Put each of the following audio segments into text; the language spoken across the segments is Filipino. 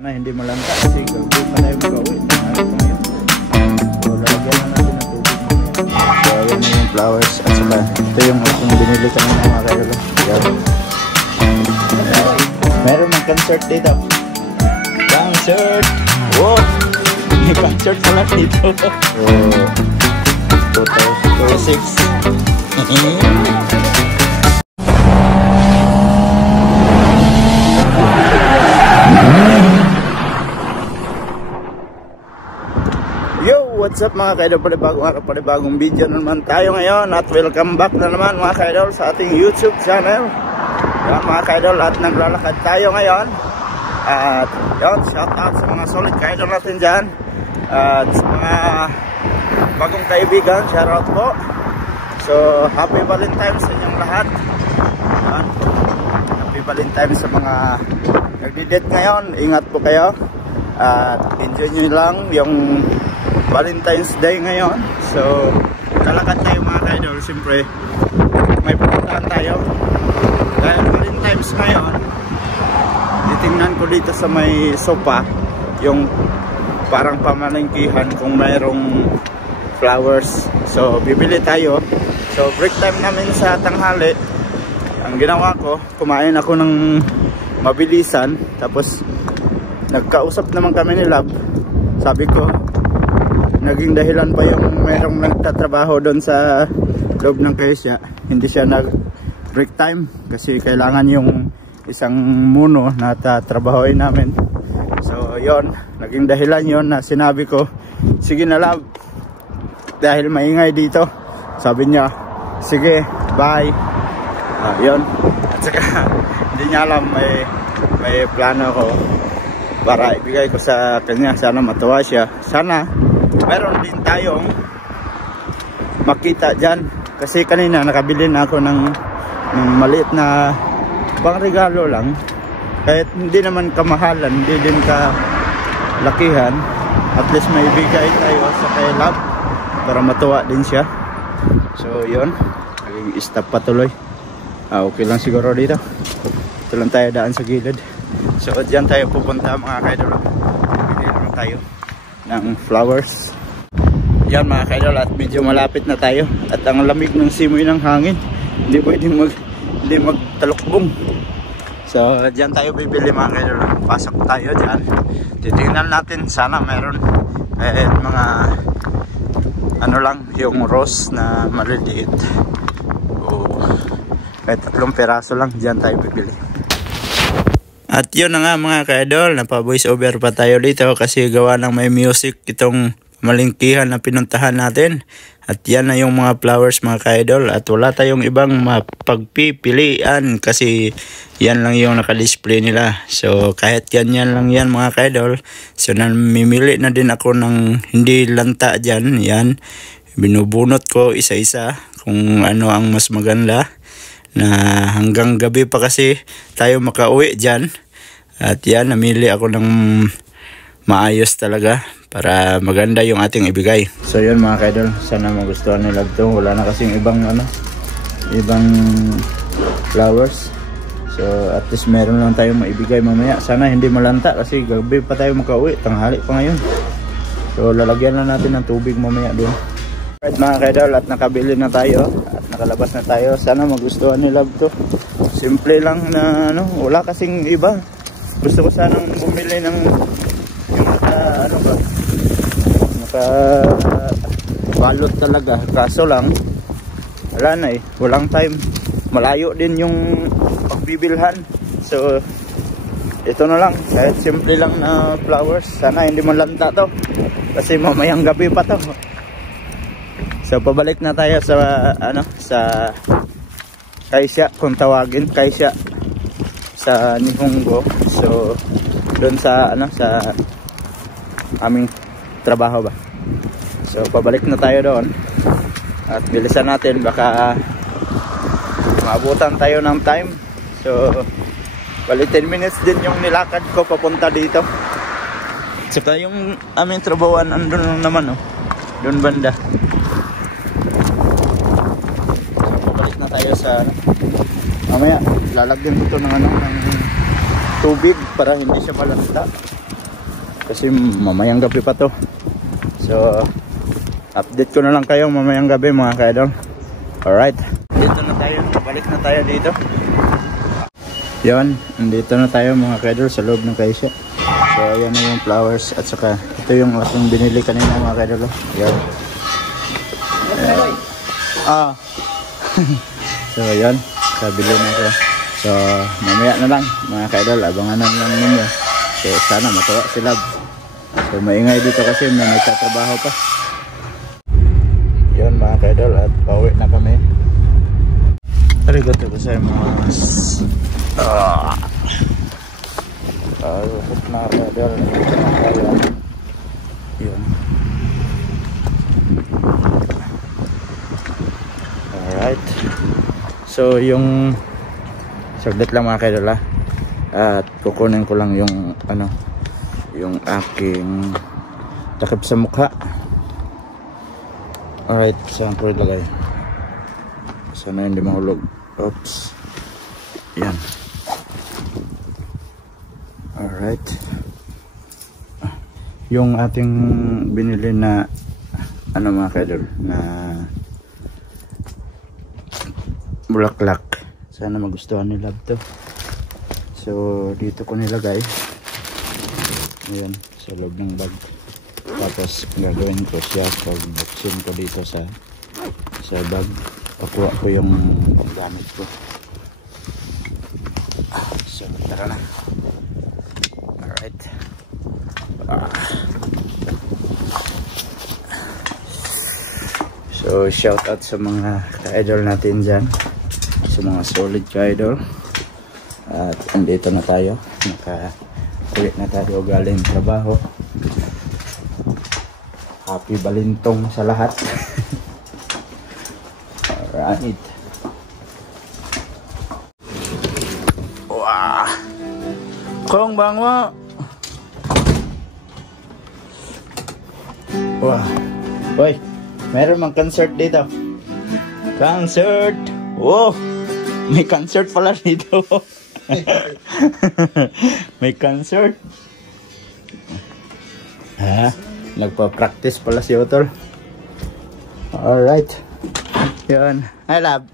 Na hindi malanta kasi gabi pa tayo mag-uwi. So lalagyan na natin ng tubig. So ayan na yung flowers at saka ito yung binili kanina mga kailo. Meron ng concert dito. Concert! Wow! May concert pala dito. So 2026. What's up mga kaidol, panibagong araw, panibagong video naman tayo ngayon at welcome back na naman mga kaidol sa ating YouTube channel. Yan mga kaidol, at naglalakad tayo ngayon at yun, shout out sa mga solid kaidol natin dyan at sa mga bagong kaibigan, shout out po. So happy Valentine's sa inyong lahat. Yan. Happy Valentine's sa mga nagdi-date ngayon, ingat po kayo at enjoy nyo lang yung Valentine's Day ngayon. So lalakad tayo mga kaidol. Siyempre may pupuntahan tayo dahil Valentine's ngayon. Titingnan ko dito sa may sopa yung parang pamalengkihan kung mayroong flowers. So bibili tayo. So break time namin sa tanghali. Ang ginawa ko, kumain ako ng mabilisan. Tapos nagkausap naman kami ni Love. Sabi ko naging dahilan pa yung mayroong nagtatrabaho doon sa loob ng Kaisya. Hindi siya nag break time kasi kailangan yung isang muno na tatrabahoin namin. So yon, naging dahilan yon na sinabi ko, sige na Love, dahil maingay dito. Sabi niya, sige, bye. Yon. At saka hindi niya alam may plano ko para ibigay ko sa kanya. Sana matuwa siya. Sana meron din tayong makita dyan. Kasi kanina nakabili na ako ng maliit na pangregalo lang. Kahit hindi naman kamahalan, hindi din kalakihan. At least may bigay tayo sa kay Love para matuwa din siya. So yun, naging stop patuloy. Okay lang siguro dito. Ito lang tayo daan sa gilid. So dyan tayo pupunta mga kaidol. Bibili naman tayo ng flowers. Yan mga kaidol, at medyo malapit na tayo. At ang lamig ng simoy ng hangin, hindi pwedeng magtalukbong. So dyan tayo bibili mga kaidol. Pasok tayo dyan. Titingnan natin, sana meron mga ano lang, yung rose na maliliit. Kahit 3 peraso lang, dyan tayo bibili. At yun na nga mga kaidol, napa-voice over pa tayo dito kasi gawa ng may music itong malingkihan na pinuntahan natin. At yan na yung mga flowers mga kaidol, at wala tayong ibang mapagpipilian kasi yan lang yung nakadisplay nila. So kahit yan lang yan mga kaidol. So namimili na din ako ng hindi lanta dyan. Yan, binubunot ko isa-isa kung ano ang mas maganda, na hanggang gabi pa kasi tayo makauwi dyan. At yan, namili ako ng maayos talaga para maganda yung ating ibigay. So yun mga kaidol, sana magustuhan nila ito. Wala na kasing ibang flowers. So at least meron lang tayong maibigay mamaya. Sana hindi malanta kasi gabi pa tayo makauwi, tanghali pa ngayon. So lalagyan na natin ng tubig mamaya doon. Right mga kaidol, at nakabili na tayo at nakalabas na tayo. Sana magustuhan ni Love to. Simple lang na ano, wala kasing iba. Gusto ko sanang bumili ng yung balot talaga. Kaso lang wala na walang time. Malayo din yung pagbibilhan. So ito na lang, kahit simple lang na flowers. Sana hindi malanta to kasi mamayang gabi pa to. So pabalik na tayo sa sa Kaisya, kung tawagin Kaisya sa Nihongo. So doon sa sa aming trabaho ba. So pabalik na tayo doon at bilisan natin, baka maabutan tayo ng time. So bali 10 minutes din yung nilakad ko papunta dito. Saka yung aming trabahoan andun naman doon banda. Tayo sa mamaya lalagyan ko ito ng ng tubig para hindi siya malanta. kasi mamayang gabi pa to. So update ko na lang kayo mamayang gabi mga ka-idol. Alright, dito na tayo, balik na tayo dito. Yan, nandito na tayo mga ka-idol sa loob ng kaisya. So ayan na yung flowers at saka ito yung ating binili kanina mga ka-idol. Yan. So yan, kabili na ko. So mamaya na lang mga ka-idol, abangan na lang ninyo. So sana matuwa si Lab. So maingay dito kasi may nagtatrabaho pa. Yan mga ka-idol, at pauwi na kami. Arigato gozaimasu. Tapos mga ka-idol, yun. Alright. So yung saglit lang mga ka-idol at kukunin ko lang yung yung aking takip sa mukha. Alright, saan ko ilagay? Sana hindi mahulog. Oops. Yan. Alright. Yung ating binili na mga ka-idol, na bulaklak. Sana magustuhan ni Love to. So dito ko nilagay. Ayan, sa loob ng bag. Tapos gagawin ko siya pag buksin ko dito sa bag. Pakuha ko yung gamit ko. So tara na. Alright. So shout out sa mga ka-idol natin dyan, sa mga solid ka-idol. At andito na tayo, uwi na tayo galing trabaho. Happy balintong sa lahat. Alright. Wah, kong bangwa. Wah, boy, meron mang concert dito. Concert. Oh, may concert pala dito. May concert. Nagpa-practice pala si Otol. Alright. Yan. Hi, Lab.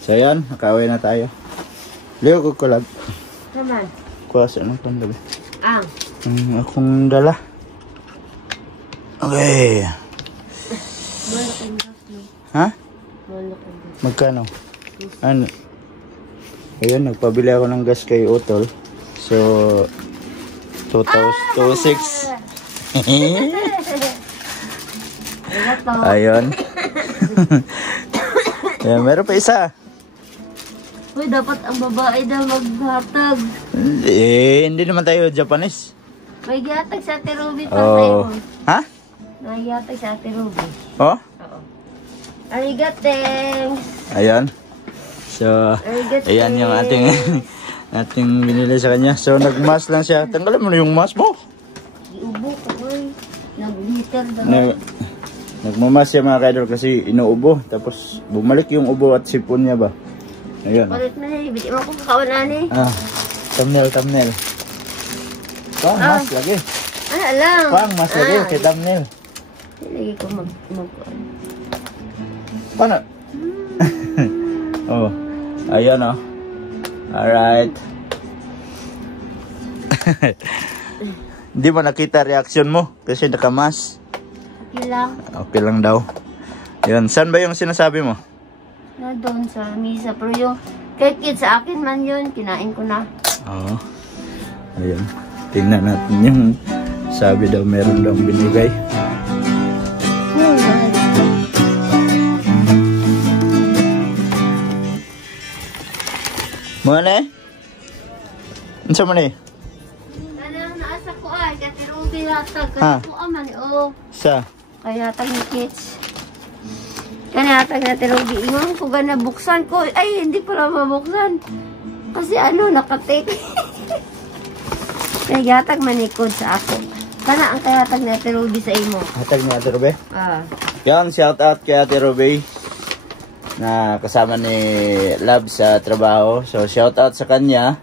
So yan, nakauwi na tayo. Leo ko ko, Lab. Naman. Kuha sa anong pandali. Akong dala. Okay. Ha? Magkano? Ano? Ayun, nagpabili ako ng gas kay Otol. So 2,026. Ayun. Ayan, meron pa isa. Uy, dapat ang babae daw maghatag. Hindi naman tayo Japanese. May gihatag sa Ate Ruby pa tayo. Ha? May gihatag sa Ate Ruby. Oh? Oo. Arigateng. Ayan. So, ayan yung ating binili sa kanya. So, nagmask lang siya. Tanggalin mo na yung mask mo. Iubo ko, uy. Nag-liter daw. Nagmamas siya mga ka-idol kasi inuubo. Tapos, bumalik yung ubo at sipon niya ba. Ayan. Palit na eh. Biti mo kung kakawanan eh. Thumbnail. Pang mask lagi. Alam. Pang mask lagi kay thumbnail. Lagi ko mag Paano? Oh. Ayan oh. Alright. Hindi mo nakita reaction mo kasi nakamas. Okay lang. Okay lang daw. Yan. Saan ba yung sinasabi mo? Na doon sa misa. Pero yung kay kid sa akin man yun. Kinain ko na. Oo. Ayan. Tingnan natin yung sabi daw meron daw binigay. Mana? Unsa man eh? Kanang naasa ko ay kay Ruby hatag kay ko aman Sa? Kaya hatag ni kids. Kaya hatag na Ruby. Ingon ko gana buksan ko. Ay hindi pala mabuksan. Kasi nakatik. Kaya hatag manikod sa ako. Kana ang kaya hatag na Ruby sa imo. Hatag ni Ate Ruby? Yan, shout out kay Ate Ruby na kasama ni Love sa trabaho. So shout out sa kanya.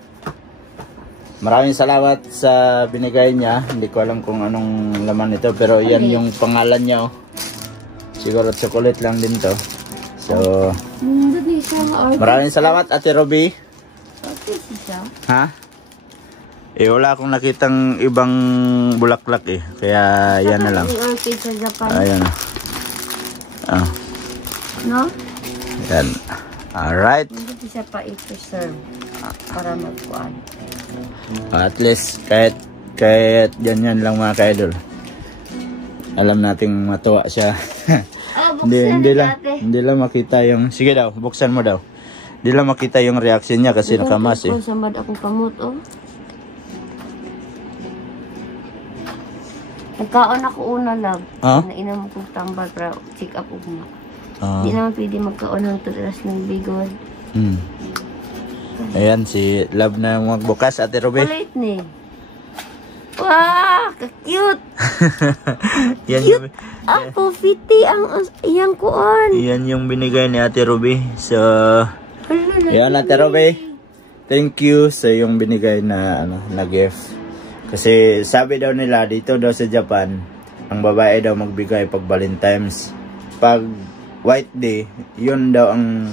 Maraming salamat sa binigay niya. Hindi ko alam kung anong laman ito, pero yan yung pangalan niya. Oh. Siguro chocolate lang din to. So, maraming salamat Ate Ruby. Ha? Wala akong nakitang ibang bulaklak eh. Kaya yan na lang. Ayan. No? Yan. Alright. Hindi siya pa i-preserve para magkuhan. At least kahit yan lang mga ka-idol. Alam nating matuwa siya. hindi lang makita yung, sige daw, buksan mo daw. Hindi lang makita yung reaction niya kasi nakamas eh. Samad akong kamot oh. Nagkaon ako una lang. Nainam kong tambal para check up ugma. Hindi naman pwede magkaon ng tulas ng bigod. Ayan, si Love na magbukas, Ate Ruby. Kulit ni. Wow, ka-cute. Yan cute. Ako, fiti ang iyang kuon. Yan yung binigay ni Ate Ruby. So, yan Ate Ruby. Thank you sa yung binigay na na gift. Kasi sabi daw nila dito daw sa Japan, ang babae daw magbigay pag Valentine's. Pag White Day, yun daw ang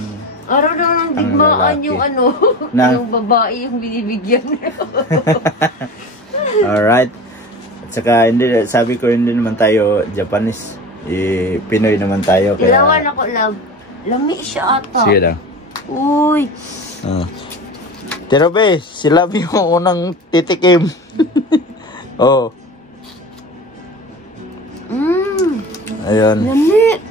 araw daw ng digmaan yung yung babae yung binibigyan. Alright. At saka hindi, sabi ko hindi naman tayo Japanese. Pinoy naman tayo. Ilawan ako, Love. Lami siya ata. Sige daw. Uy. Pero be, si Love yung unang titikim. Oh. Ayun. Lami.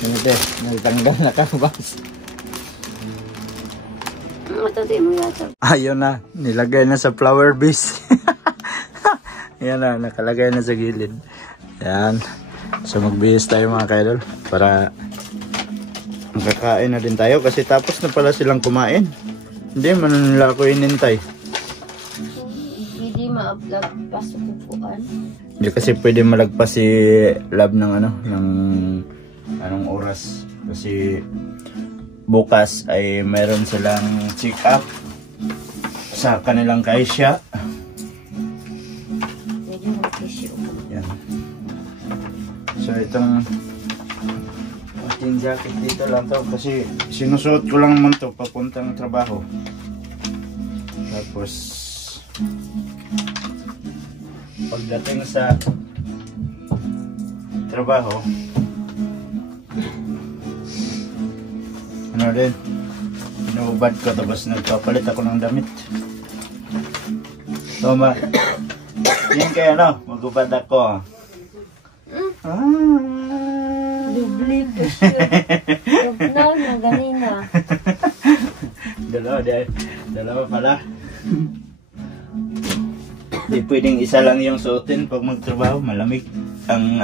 Ganito, nagtanggal na kabas. Matati mo yata. Ayun na, nilagay na sa flower base. Yan na, nakalagay na sa gilid. Yan. So magbihis tayo mga ka-idol para makakain na din tayo kasi tapos na pala silang kumain. Hindi man nila ako inintay. Hindi ma-upload pasukuan. Hindi kasi pwede malagpas si Love ng ng anong oras kasi bukas ay mayroon silang check up sa kanilang kaisya. Yan. So itong ating jacket dito lang to kasi sinusuot ko lang naman to papuntang trabaho. Tapos pagdating sa trabaho din, inubad ko tapos nagpapalit ako ng damit. Toma. Yan kaya magubad ako. Dubli po siya. Na ganina. Dalawa pala. Di pwedeng isa lang yung suotin pag magtrabaho. Malamig ang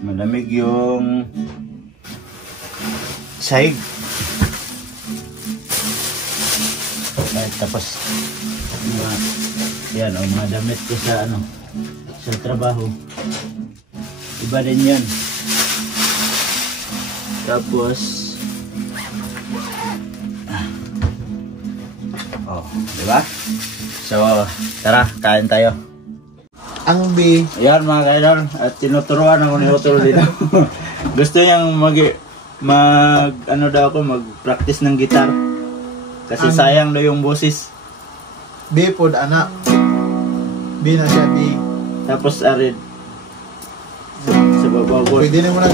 malamig yung sahig. Tapos yan mga damit ko sa sa trabaho. Iba din yan. Tapos diba? So tara, kain tayo. Ang B. Ayan mga ka-idol, at tinuturuan ako ni Otto dito. Gusto niyang mag-practice ng gitar. Kasi sayang daw yung boses. B pod anak. B na siya B. Tapos arid sa babaw. Pwede na mo na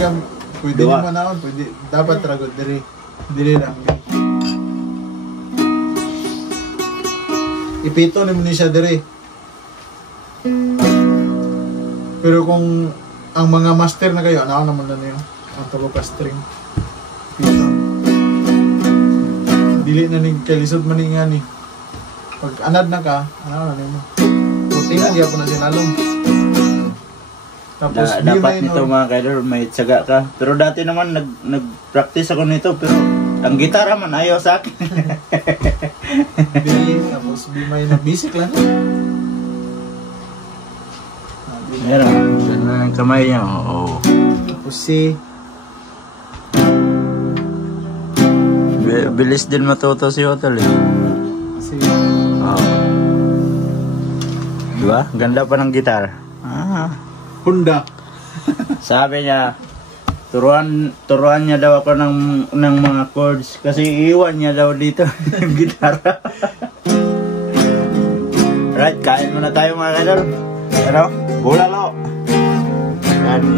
pwede na mo naon, pwede dapat ragot diri lang. Ipito ni mo ni siya diri. Pero kung ang mga master na kayo, ano naman na niyo? Ang tawag ka string. Pito. Dili na ning kalisod man nga ni. Pag anad na ka, ano na mo? Putingan diya po na sinalong. Tapos dapat nito mga ka-idol, may tiyaga ka. Pero dati naman nag-practice ako nito, pero ang gitara man ayaw sa akin. Tapos may basic lang. Meron. Diyan na ang kamay niya. Oo. Tapos si Mabilis din matuto si Otol eh. Kasi, Diba? Ganda pa ng gitar. Honda. Sabi niya, turuan niya daw ako ng mga chords kasi iiwan niya daw dito yung gitara. Right, kain muna tayo mga kaidol. Ano? Bulalo.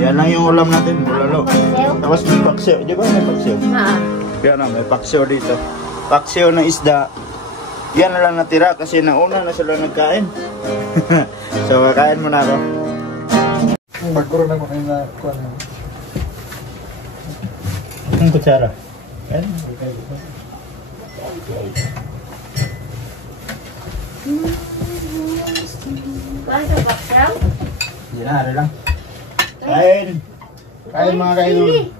Yan lang yung ulam natin, bulalo. Tapos may paksiw. Di ba may paksiw? Yan na, may paksiw dito. Paksiw na isda. Yan na lang natira kasi nauna na sila nagkain. So, kain muna ako. Magkuro na ko na kuha na. Ang kutsara. Yan. Bakit ka baksaw? Hindi na, ari lang. Kain! Kain mga kaidol.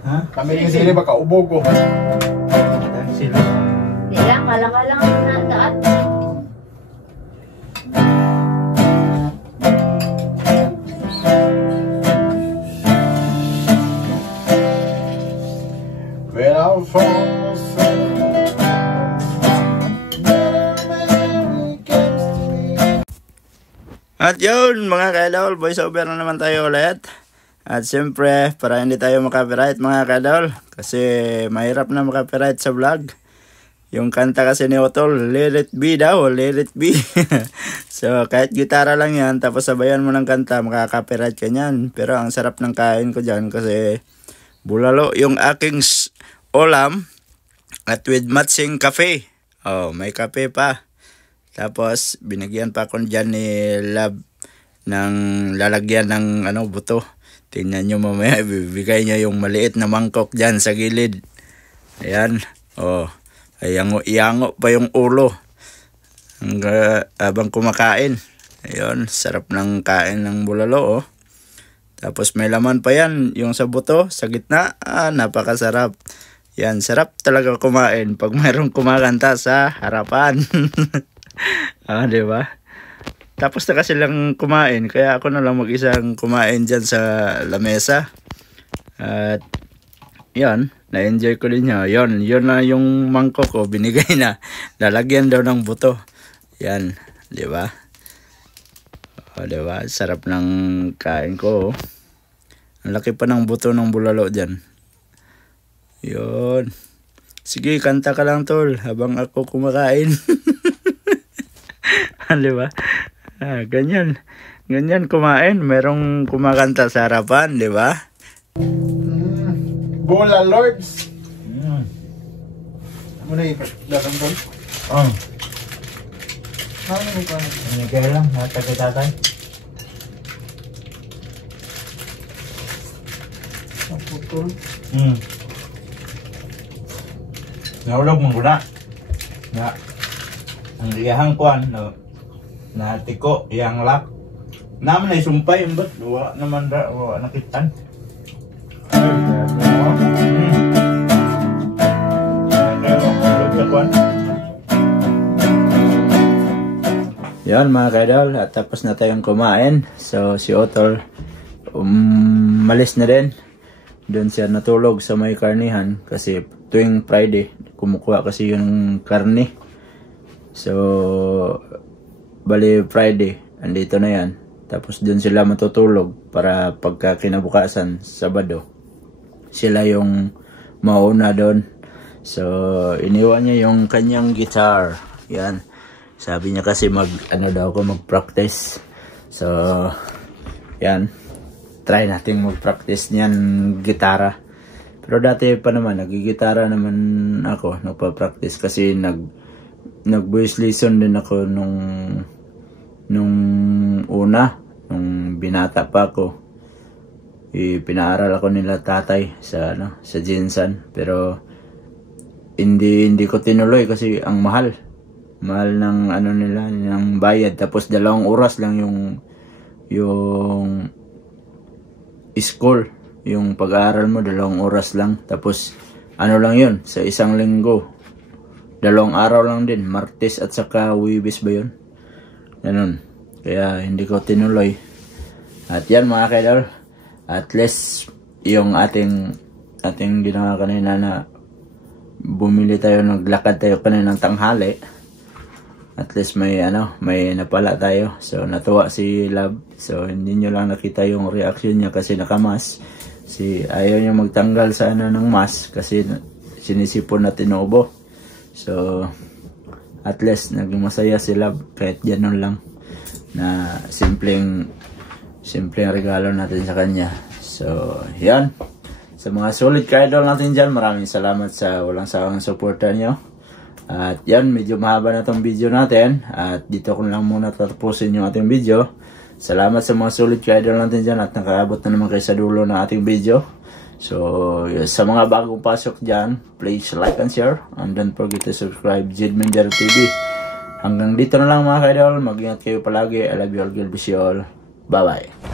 Ha? Kami yung sili baka ubog ko. Kain sila. Di lang, kalang-kalang na daan. When I'm from At yun mga kaidol, voice over na naman tayo ulit. At siyempre, para hindi tayo makapiright mga kaidol, kasi mahirap na makapiright sa vlog. Yung kanta kasi ni Otol, let it be daw, let it be. So kahit gitara lang yan, tapos sabayan mo ng kanta, makakapiright ka nyan. Pero ang sarap ng kain ko dyan kasi bulalo yung aking ulam at with matching cafe. Oh, may kape pa. Tapos binigyan pa ako dyan ni Love ng lalagyan ng buto. Tingnan nyo mamaya, bibigay niya yung maliit na mangkok dyan sa gilid. Ayan. Oh, iyango pa yung ulo habang kumakain. Ayun, sarap ng kain ng bulalo. Oh. Tapos may laman pa yan, yung sa buto, sa gitna. Napakasarap. Yan, sarap talaga kumain pag mayroong kumakanta sa harapan. Diba? Tapos na kasi lang kumain, kaya ako na lang mag-isang kumain dyan sa lamesa. At yan, na-enjoy ko din niya. Yun na yung mangkok ko, binigay na. Lalagyan daw ng buto. Yan, diba? Diba? Sarap ng kain ko. Ang laki pa ng buto ng bulalo dyan. Yun. Sige, kanta ka lang tol habang ako kumakain. Diba? Ganyan kumain. Merong kumakanta sa harapan, diba? Bola Lords. Ano na yung dasang bol? Ano mo pa? Kaya lang, natagay-tatay. Ang putol. Naulog mong guna. Ang liyahang kuan, na tiko, iyang lak. Naman ay sumpay, ba't? Wala naman wala nakitan. Yan mga kaidol, at tapos na tayong kumain. So si Otol malis na din. Doon siya natulog sa may karnihan kasi tuwing Friday kumukuha kasi yung karni. So bali Friday andito na yan. Tapos doon sila matutulog para pagka kinabukasan Sabado sila yung mauna doon. So iniwan niya yung kanyang guitar. Yan. Sabi niya kasi mag-practice. So yan. Try natin mag-practice niyan gitara. Pero dati pa naman nagigitara naman ako, nagpa-practice kasi nag-voice lesson din ako nung una, nung binata pa ako. Pinaaral ako nila tatay sa Jinsan, pero hindi ko tinuloy kasi ang mahal ng nila ng bayad, tapos 2 oras lang yung school, yung pag-aaral mo 2 oras lang, tapos lang yun sa isang linggo, 2 araw lang din, Martes at saka Huwebes ba yun, ganun. Kaya hindi ko tinuloy. At yan mga kaidol, at least yung ating ginawa kanina na bumili tayo, naglakad tayo kaninang tanghali. At least may napala tayo. So natuwa si Love. So hindi nyo lang nakita yung reaction niya kasi nakamas. Ayaw niya magtanggal sa ng mask kasi sinisipon na tinubo. So at least naging masaya si Love kahit gano'n lang na simpleng regalo natin sa kanya. So yan, sa mga solid ka-idol natin dyan, maraming salamat sa walang sawang suporta nyo. At yan, medyo mahaba na tong video natin. At dito ko lang muna tatapusin yung ating video. Salamat sa mga solid ka-idol natin dyan at nakaabot na naman kayo sa dulo ng ating video. So, sa mga bagong pasok dyan, please like and share. And don't forget to subscribe Jed Mindero TV. Hanggang dito na lang mga ka-idol. Mag-ingat kayo palagi. I love you all. God bless you all. Bye-bye.